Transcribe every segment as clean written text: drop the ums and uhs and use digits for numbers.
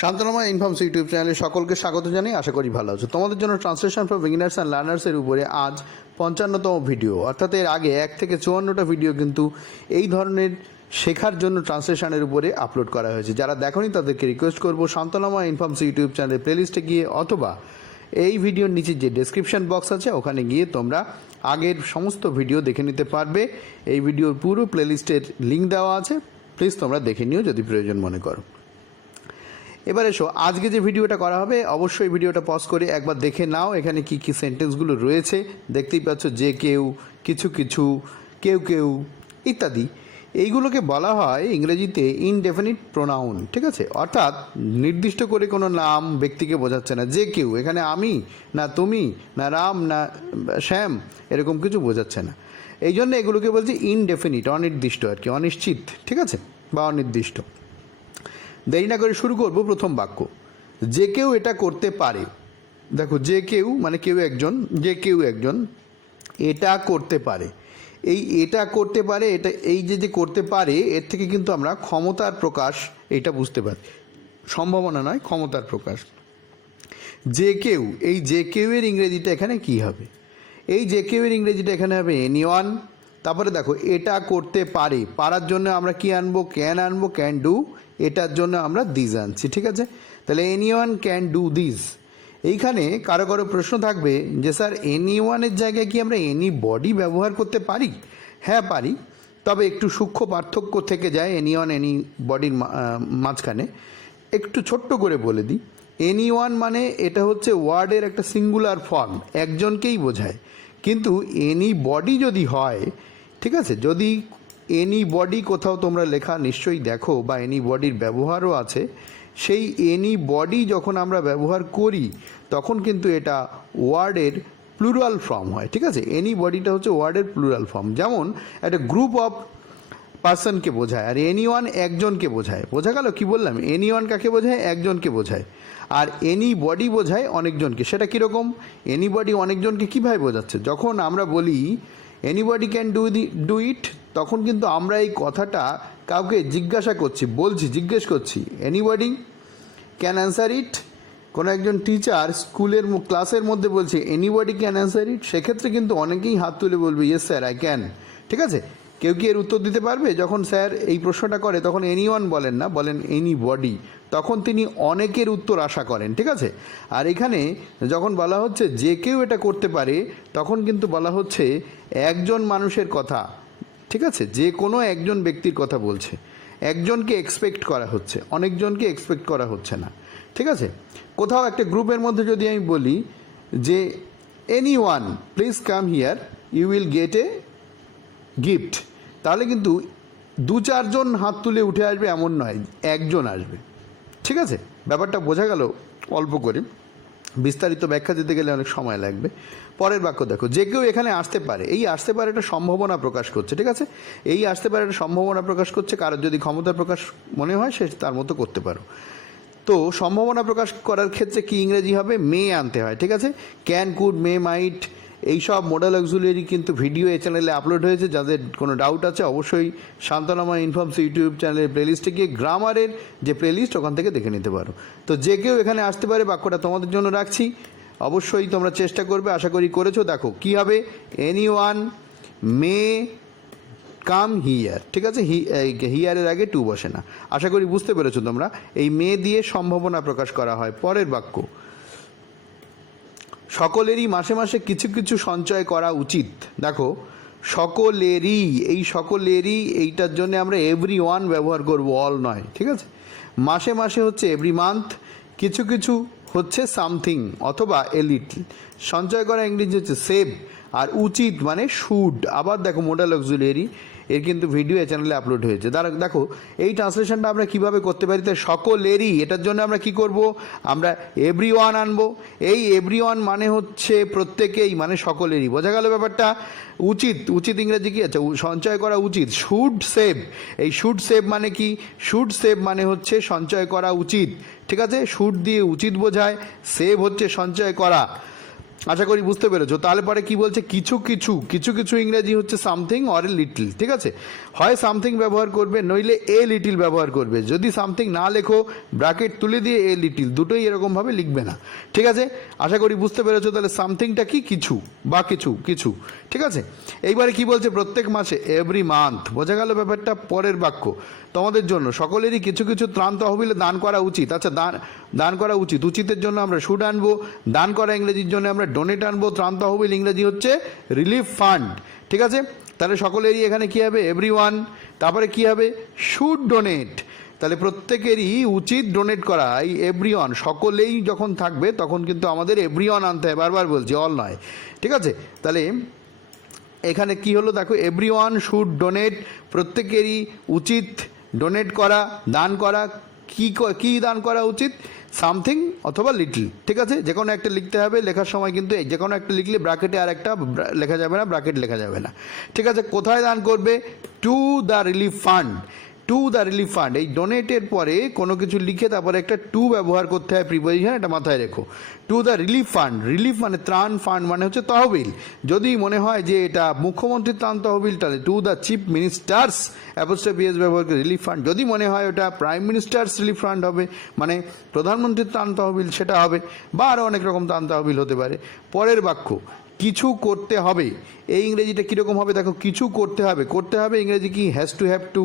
শান্তনাময় informs YouTube চ্যানেলে সকলকে স্বাগত জানাই। আশা করি ভালো আছো। তোমাদের জন্য ট্রান্সলেশন ফর বিগিনার্স অ্যান্ড লার্নার্সের উপরে আজ 55তম ভিডিও, অর্থাৎ এর আগে 1 থেকে 54টা ভিডিও কিন্তু এই ধরনের শেখার জন্য ট্রান্সলেশনের উপরে আপলোড করা হয়েছে। যারা দেখোনি তাদেরকে রিকোয়েস্ট করবো শান্তনাময় ইনফর্মস ইউটিউব চ্যানেলের প্লেলিস্টে গিয়ে অথবা এই ভিডিওর নিচে যে ডেসক্রিপশন বক্স আছে ওখানে গিয়ে তোমরা আগের সমস্ত ভিডিও দেখে নিতে পারবে। এই ভিডিওর পুরো প্লেলিস্টের লিঙ্ক দেওয়া আছে, প্লিজ তোমরা দেখে নিও যদি প্রয়োজন মনে করো। এবার এসো, আজকে যে ভিডিওটা করা হবে অবশ্যই ভিডিওটা পজ করে একবার দেখে নাও এখানে কি কি সেন্টেন্সগুলো রয়েছে। দেখতেই পাচ্ছ যে কেউ, কিছু কিছু, কেউ কেউ ইত্যাদি। এইগুলোকে বলা হয় ইংরেজিতে ইনডেফিনিট প্রোনাউন, ঠিক আছে? অর্থাৎ নির্দিষ্ট করে কোনো নাম ব্যক্তিকে বোঝাচ্ছে না। যে কেউ এখানে আমি না তুমি না রাম না শ্যাম এরকম কিছু বোঝাচ্ছে না। এই জন্য এগুলোকে বলছি ইনডেফিনিট, অনির্দিষ্ট আর কি, অনিশ্চিত, ঠিক আছে, বা অনির্দিষ্ট। দেরি না করে শুরু করব প্রথম বাক্য। যে কেউ এটা করতে পারে। দেখো, যে কেউ মানে কেউ একজন, যে কেউ একজন এটা করতে পারে। এই এটা করতে পারে, এটা এই যে করতে পারে এর থেকে কিন্তু আমরা ক্ষমতার প্রকাশ এটা বুঝতে পারি। সম্ভাবনা নয়, ক্ষমতার প্রকাশ। যে কেউ, এই যে কেউ এর ইংরেজিটা এখানে কি হবে? এই যে কেউ এর ইংরেজিটা এখানে হবে এনিওয়ান। তারপরে দেখো, এটা করতে পারে, পারার জন্য আমরা কি আনবো? ক্যান আনবো, ক্যান ডু। এটার জন্য আমরা দিস আনছি, ঠিক আছে? তাহলে এনিওয়ান ক্যান ডু দিস। এইখানে কারো কারো প্রশ্ন থাকবে যে স্যার এনিওয়ানের জায়গায় কি আমরা এনি বডি ব্যবহার করতে পারি? হ্যাঁ পারি, তবে একটু সূক্ষ্ম পার্থক্য থেকে যায় এনিওয়ান এনি বডির মাঝখানে। একটু ছোট্ট করে বলে দিই, এনিওয়ান মানে এটা হচ্ছে ওয়ার্ডের একটা সিঙ্গুলার ফর্ম, একজনকেই বোঝায়। কিন্তু এনি বডি যদি হয়, ঠিক আছে, যদি এনি বডি কোথাও তোমরা লেখা নিশ্চয়ই দেখো বা এনি বডির ব্যবহারও আছে, সেই এনি বডি যখন আমরা ব্যবহার করি তখন কিন্তু এটা ওয়ার্ডের প্লুরাল ফর্ম হয়, ঠিক আছে? এনি বডিটা হচ্ছে ওয়ার্ডের প্লুরাল ফর্ম। যেমন একটা গ্রুপ অফ পার্সনকে বোঝায়, আর এনিওয়ান একজনকে বোঝায়। বোঝা গেল কি বললাম? এনিওয়ান কাকে বোঝায়? একজনকে বোঝায়। আর এনি বডি বোঝায় অনেকজনকে। সেটা কীরকম? এনি বডি অনেকজনকে কীভাবে বোঝাচ্ছে? যখন আমরা বলি এনিবডি ক্যান ডু ইট, তখন কিন্তু আমরা এই কথাটা কাউকে জিজ্ঞাসা করছি, বলছি, জিজ্ঞেস করছি। Anybody can answer it. কোনো একজন টিচার স্কুলের ক্লাসের মধ্যে বলছে এনিবডি ক্যান অ্যান্সার ইট, সেক্ষেত্রে কিন্তু অনেকেই হাত তুলে বলবে ইয়েস স্যার আই ক্যান, ঠিক আছে? কেউ কি এর উত্তর দিতে পারবে? যখন স্যার এই প্রশ্নটা করে তখন এনিওয়ান বলেন না, বলেন এনি বডি। তখন তিনি অনেকের উত্তর আশা করেন, ঠিক আছে? আর এখানে যখন বলা হচ্ছে যে কেউ এটা করতে পারে, তখন কিন্তু বলা হচ্ছে একজন মানুষের কথা, ঠিক আছে? যে কোনো একজন ব্যক্তির কথা বলছে। একজনকে এক্সপেক্ট করা হচ্ছে, অনেকজনকে এক্সপেক্ট করা হচ্ছে না, ঠিক আছে? কোথাও একটা গ্রুপের মধ্যে যদি আমি বলি যে anyone please come here you will get a gift, তাহলে কিন্তু 2-4 জন হাত তুলে উঠে আসবে এমন নয়, একজন আসবে, ঠিক আছে? ব্যাপারটা বোঝা গেল অল্প করে। বিস্তারিত ব্যাখ্যা দিতে গেলে অনেক সময় লাগবে। পরের বাক্য দেখো, যে কেউ এখানে আসতে পারে। এই আসতে পারে একটা সম্ভাবনা প্রকাশ করছে, ঠিক আছে? এই আসতে পারে একটা সম্ভাবনা প্রকাশ করছে। কারোর যদি ক্ষমতা প্রকাশ মনে হয় সে তার মতো করতে পারো। তো সম্ভাবনা প্রকাশ করার ক্ষেত্রে কি ইংরেজি হবে? মে আনতে হয়, ঠিক আছে? ক্যান, কুড, মে, মাইট, এইসব মডেল অক্সিলিয়ারি কিন্তু ভিডিও এই চ্যানেলে আপলোড হয়েছে। যাদের কোনো ডাউট আছে অবশ্যই শান্তনাময় ইনফর্মস ইউটিউব চ্যানেলের প্লেলিস্টে গিয়ে গ্রামারের যে প্লেলিস্ট ওখান থেকে দেখে নিতে পারো। তো যে কেউ এখানে আসতে পারে বাক্যটা তোমাদের জন্য রাখছি, অবশ্যই তোমরা চেষ্টা করবে, আশা করি করেছো। দেখো কি হবে, এনিওয়ান মে কাম হিয়ার, ঠিক আছে? হিয়ারের আগে টু বসে না। আশা করি বুঝতে পেরেছো তোমরা। এই মে দিয়ে সম্ভাবনা প্রকাশ করা হয়। পরের বাক্য, সকলেরই মাসে মাসে কিছু কিছু সঞ্চয় করা উচিত। দেখো, সকলেরই, এই সকলেরই এইটার জন্য আমরা এভরি ওয়ান ব্যবহার করব, অল নয়, ঠিক আছে? মাসে মাসে হচ্ছে এভরি মান্থ, কিছু কিছু হচ্ছে সামথিং অথবা এ লিটল। সঞ্চয় করা ইংরেজি হচ্ছে সেভ, আর উচিত মানে শুড। আবার দেখো মডেল অক্সিলিয়ারি, এর কিন্তু ভিডিও এই চ্যানেলে আপলোড হয়েছে। দেখো এই ট্রান্সলেশনটা আমরা কীভাবে করতে পারি। তাই সকলেরই, এটার জন্য আমরা কি করব? আমরা এভরি ওয়ান আনবো। এই এভরি ওয়ান মানে হচ্ছে প্রত্যেকেই, মানে সকলেরই। বোঝা গেল ব্যাপারটা? উচিত, উচিত ইংরেজি কী আছে? সঞ্চয় করা উচিত। শুড সেভ, এই শুড সেভ মানে কি? শুড সেভ মানে হচ্ছে সঞ্চয় করা উচিত, ঠিক আছে? শুড দিয়ে উচিত বোঝায়, সেভ হচ্ছে সঞ্চয় করা। আশা করি বুঝতে পেরেছো। তাহলে পরে কি বলছে, কিছু কিছু কিছু কিছু ইংরেজি হচ্ছে সামথিং অর এ লিটল, ঠিক আছে? হয় সামথিং ব্যবহার করবে, নইলে এ লিটিল ব্যবহার করবে। যদি সামথিং না লেখো, ব্র্যাকেট তুলে দিয়ে এ লিটিল, দুটোই এরকমভাবে লিখবে না, ঠিক আছে? আশা করি বুঝতে পেরেছো। তাহলে সামথিংটা কি, কিছু বা কিছু কিছু, ঠিক আছে? এইবারে কি বলছে, প্রত্যেক মাসে, এভরি মান্থ, বোঝা গেল ব্যাপারটা। পরের বাক্য, তোমাদের জন্য সকলেরই কিছু কিছু ত্রাণ তহবিলে দান করা উচিত। আচ্ছা, দান করা উচিত, উচিতের জন্য আমরা শুড আনবো, দান করা ইংরেজির জন্য আমরা ডোনেট আনবো, ত্রাণ তহবিল ইংরেজি হচ্ছে রিলিফ ফান্ড, ঠিক আছে? তাহলে সকলেরই এখানে কি হবে, এভরিওয়ান। তারপরে কি হবে, শুড ডোনেট, তাহলে প্রত্যেকেরই উচিত ডোনেট করা। এই এভরিওয়ান, সকলেই যখন থাকবে তখন কিন্তু আমাদের এভরিওয়ান আনতে হয়, বারবার বলছি, অল নয়, ঠিক আছে? তাহলে এখানে কি হলো দেখো, এভরিওয়ান শুড ডোনেট, প্রত্যেকেরই উচিত ডোনেট করা, দান করা। কি দান করা উচিত, সামথিং অথবা লিটল, ঠিক আছে? যে কোনো একটা লিখতে হবে, লেখার সময় কিন্তু যে কোনো একটা লিখলে ব্র্যাকেটে আর একটা লেখা যাবে না, ব্র্যাকেট লেখা যাবে না, ঠিক আছে? কোথায় দান করবে, to the relief fund, to the relief fund. এই ডোনেটের পরে কোনো কিছু লিখে তারপরে একটা টু ব্যবহার করতে হয়, প্রিপোজিশন, এটা মাথায় রেখো। To the relief fund, relief মানে ত্রাণ, ফান্ড মানে হচ্ছে তহবিল। যদি মনে হয় যে এটা মুখ্যমন্ত্রীর ত্রাণ তহবিল, তাহলে to the chief ministers apostrophe S ব্যবহার করে রিলিফ ফান্ড। যদি মনে হয় ওটা প্রাইম মিনিস্টার্স রিলিফ ফান্ড হবে, মানে প্রধানমন্ত্রীর ত্রাণ তহবিল, সেটা হবে, বা আরও অনেক রকম ত্রাণ তহবিল হতে পারে। পরের বাক্য, কিছু করতে হবে, এই ইংরেজিটা কীরকম হবে দেখো, কিছু করতে হবে, করতে হবে ইংরেজি কি, হ্যাজ টু, হ্যাভ টু,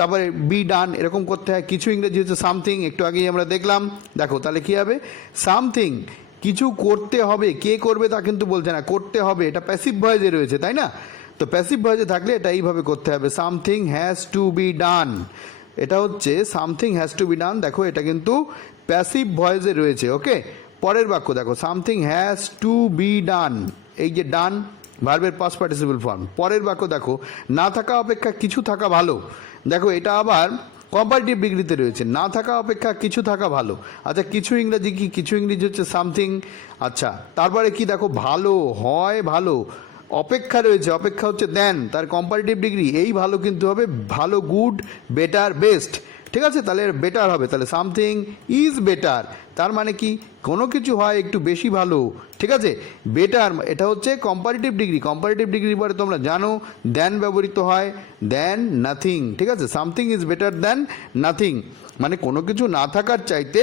তারপরে বি ডান, এরকম করতে হয়। কিছু ইংরেজি হচ্ছে সামথিং, একটু আগেই আমরা দেখলাম, দেখো তাহলে কী হবে, সামথিং, কিছু করতে হবে, কে করবে তা কিন্তু বলছে না, করতে হবে, এটা প্যাসিভ ভয়েসে রয়েছে, তাই না? তো প্যাসিভ ভয়েসে থাকলে এটা এইভাবে করতে হবে, something has to be done. এটা হচ্ছে something has to be done, দেখো এটা কিন্তু প্যাসিভ ভয়েসে রয়েছে, ওকে? পরের বাক্য দেখো, something has to be done, এই যে ডান ভার্বের পাস্ট পার্টিসিপল ফর্ম। পরের বাক্য দেখো, না থাকা অপেক্ষা কিছু থাকা ভালো, দেখো এটা আবার কম্পারেটিভ ডিগ্রিতে রয়েছে, না থাকা অপেক্ষা কিছু থাকা ভালো। আচ্ছা, কিছু ইংরাজি কি, কিছু ইংরেজি হচ্ছে সামথিং। আচ্ছা, তারপরে কি দেখো, ভালো হয়, ভালো, অপেক্ষা রয়েছে, অপেক্ষা হচ্ছে দেন, তার কম্পারেটিভ ডিগ্রি, এই ভালো কিন্তু হবে ভালো, গুড, বেটার, বেস্ট, ঠিক আছে? তাহলে বেটার হবে, তাহলে সামথিং ইজ বেটার, তার মানে কি, কোনো কিছু হয় একটু বেশি ভালো, ঠিক আছে? বেটার, এটা হচ্ছে কম্পারেটিভ ডিগ্রি, কম্পারেটিভ ডিগ্রি পরে তোমরা জানো দেন ব্যবহৃত হয়, দেন নাথিং, ঠিক আছে? Something is better then nothing, মানে কোনো কিছু না থাকার চাইতে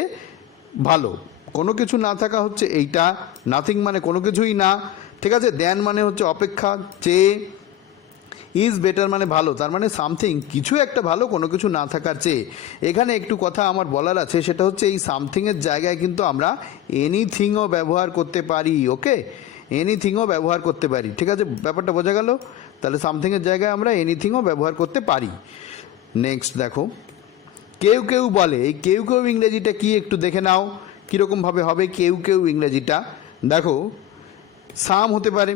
ভালো, কোনো কিছু না থাকা হচ্ছে এইটা, নাথিং মানে কোনো কিছুই না, ঠিক আছে? দেন মানে হচ্ছে অপেক্ষা, চেয়ে, ইজ বেটার মানে ভালো, তার মানে সামথিং কিছু একটা ভালো, কোনো কিছু না থাকার চেয়ে। এখানে একটু কথা আমার বলার আছে, সেটা হচ্ছে এই সামথিংয়ের জায়গায় কিন্তু আমরা এনিথিংও ব্যবহার করতে পারি, ওকে? এনিথিংও ব্যবহার করতে পারি, ঠিক আছে? ব্যাপারটা বোঝা গেল? তাহলে সামথিংয়ের জায়গায় আমরা এনিথিংও ব্যবহার করতে পারি। নেক্সট দেখো, কেউ কেউ বলে, এই কেউ কেউ ইংরেজিটা কি একটু দেখে নাও, কীরকমভাবে হবে কেউ কেউ ইংরেজিটা। দেখো, সাম হতে পারে,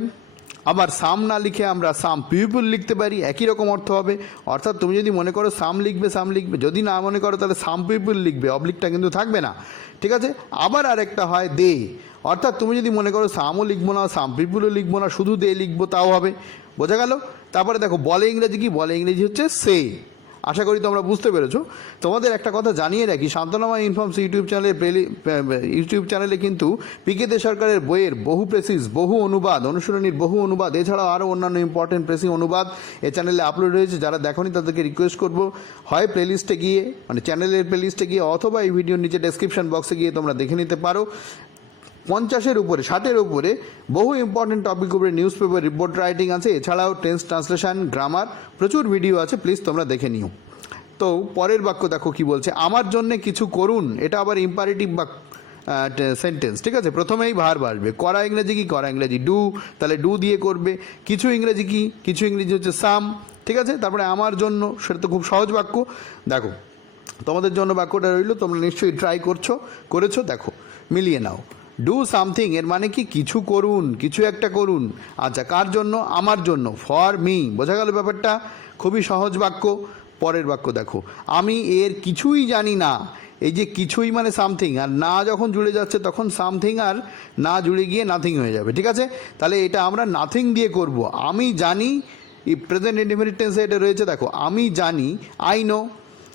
আবার সাম না লিখে আমরা সাম পিপল লিখতে পারি, একই রকম অর্থ হবে। অর্থাৎ তুমি যদি মনে করো সাম লিখবে, সাম লিখবে, যদি না মনে করো তাহলে সাম পিপল লিখবে, অবলিকটা কিন্তু থাকবে না, ঠিক আছে? আবার আরেকটা হয় দে, অর্থাৎ তুমি যদি মনে করো সামও লিখবো না, সাম পিপলও লিখবো না, শুধু দে লিখবো, তাও হবে, বোঝা গেল? তারপরে দেখো, বলে ইংরেজি কি, বলে ইংরেজি হচ্ছে সে। আশা করি তোমরা বুঝতে পেরেছো। তোমাদের একটা কথা জানিয়ে রাখি, শান্তনাময় ইনফর্মস ইউটিউব চ্যানেলে কিন্তু পিকে দে সরকারের বইয়ের বহু প্রেসিস, বহু অনুবাদ, অনুসরণীর বহু অনুবাদ, এছাড়াও আরও অন্যান্য ইম্পর্টেন্ট প্রেসি অনুবাদ এ চ্যানেলে আপলোড হয়েছে। যারা দেখোনি তাদেরকে রিকোয়েস্ট করবো, হয় প্লেলিস্টে গিয়ে, মানে চ্যানেলের প্লেলিস্টে গিয়ে, অথবা এই ভিডিওর নিচে ডেসক্রিপশন বক্সে গিয়ে তোমরা দেখে নিতে পারো। 50-এর উপরে, 60-এর উপরে বহু ইম্পর্টেন্ট টপিক উপরে নিউজ পেপার রিপোর্ট রাইটিং আছে, এছাড়াও টেন্স ট্রান্সলেশন, গ্রামার, প্রচুর ভিডিও আছে, প্লিজ তোমরা দেখে নিও। তো পরের বাক্য দেখো কি বলছে, আমার জন্য কিছু করুন, এটা আবার ইম্পারেটিভ সেন্টেন্স, ঠিক আছে? প্রথমেই ভার্ব আসবে, করা ইংরেজি কি, করা ইংরেজি ডু, তাহলে ডু দিয়ে করবে। কিছু ইংরেজি কি, কিছু ইংরেজি হচ্ছে সাম, ঠিক আছে? তারপরে আমার জন্য, সেটা তো খুব সহজ বাক্য। দেখো, তোমাদের জন্য বাক্যটা রইল, তোমরা নিশ্চয়ই ট্রাই করেছো, দেখো মিলিয়ে নাও। ডু সামথিং এর মানে কি, কিছু করুন, কিছু একটা করুন। আচ্ছা, কার জন্য, আমার জন্য, ফর মি, বোঝা গেল ব্যাপারটা? খুবই সহজ বাক্য। পরের বাক্য দেখো, আমি এর কিছুই জানি না, এই যে কিছুই মানে সামথিং, আর না যখন জুড়ে যাচ্ছে তখন সামথিং আর না জুড়ে গিয়ে নাথিং হয়ে যাবে, ঠিক আছে? তাহলে এটা আমরা নাথিং দিয়ে করব। আমি জানি, প্রেজেন্ট ইনডেফিনিট টেন্সে এটা রয়েছে, দেখো আমি জানি, আই নো,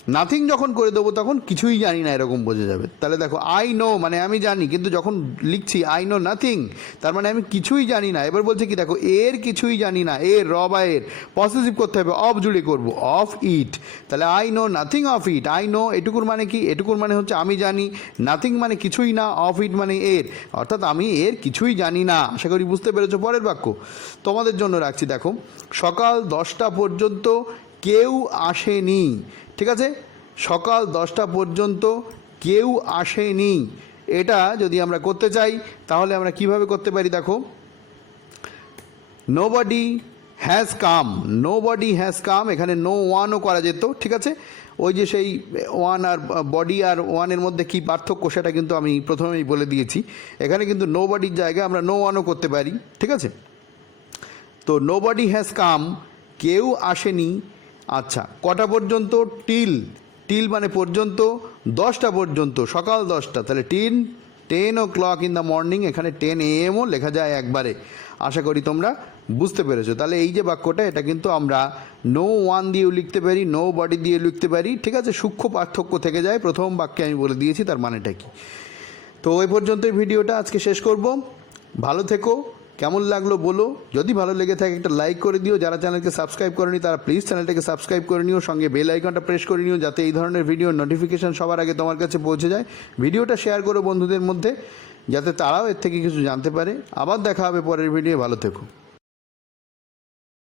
নাথিং যখন করে দেবো তখন কিছুই জানি না এরকম বোঝা যাবে। তাহলে দেখো আই নো মানে আমি জানি, কিন্তু যখন লিখছি আই নো নাথিং তার মানে আমি কিছুই জানি না। এবার বলছে কি দেখো এর কিছুই জানি না, এর র বা এর পসেসিভ করতে হবে, অফ জুড়ে করবো, অফ ইট। তাহলে I know nothing of it. I know এটুকুর মানে কি, এটুকুর মানে হচ্ছে আমি জানি, নাথিং মানে কিছুই না, অফ ইট মানে এর, অর্থাৎ আমি এর কিছুই জানি না। আশা করি বুঝতে পেরেছো। পরের বাক্য তোমাদের জন্য রাখছি, দেখো সকাল 10টা পর্যন্ত কেউ আসেনি। ঠিক আছে, সকাল 10টা পর্যন্ত কেউ আসেনি। এটা যদি আমরা করতে চাই তাহলে আমরা কিভাবে করতে পারি, দেখো nobody has come, nobody has come, এখানে নো ওয়ানও করা যেত। ঠিক আছে, ওই যে সেই ওয়ান আর বডি আর ওয়ানের মধ্যে কী পার্থক্য সেটা কিন্তু আমি প্রথমেই বলে দিয়েছি। এখানে কিন্তু নোবডির জায়গায় আমরা নো ওয়ানও করতে পারি। ঠিক আছে, তো নোবডি হ্যাজ কাম, কেউ আসেনি। আচ্ছা, কটা পর্যন্ত, টিল, টিল মানে পর্যন্ত, 10টা পর্যন্ত, সকাল 10টা, তাহলে 10 o'clock ইন দ্য মর্নিং, এখানে 10 AM ও লেখা যায় একবারে। আশা করি তোমরা বুঝতে পেরেছো। তাহলে এই যে বাক্যটা এটা কিন্তু আমরা নো ওয়ান দিয়েও লিখতে পারি, নো বডি দিয়ে লিখতে পারি। ঠিক আছে, সূক্ষ্ম পার্থক্য থেকে যায়। প্রথম বাক্যে আমি বলে দিয়েছি তার মানেটা কি। তো ওই পর্যন্তই ভিডিওটা আজকে শেষ করব। ভালো থেকো, কেমন লাগলো বলো, যদি ভালো লেগে থাকে একটা লাইক করে দিও, যারা চ্যানেলকে সাবস্ক্রাইব করেনি তারা প্লিজ চ্যানেলটাকে সাবস্ক্রাইব করে নিও, সঙ্গে বেল আইকনটা প্রেস করে নিও যাতে এই ধরনের ভিডিওর নোটিফিকেশান সবার আগে তোমার কাছে পৌঁছে যায়। ভিডিওটা শেয়ার করো বন্ধুদের মধ্যে যাতে তারাও এর থেকে কিছু জানতে পারে। আবার দেখা হবে পরের ভিডিও, ভালো থেকো।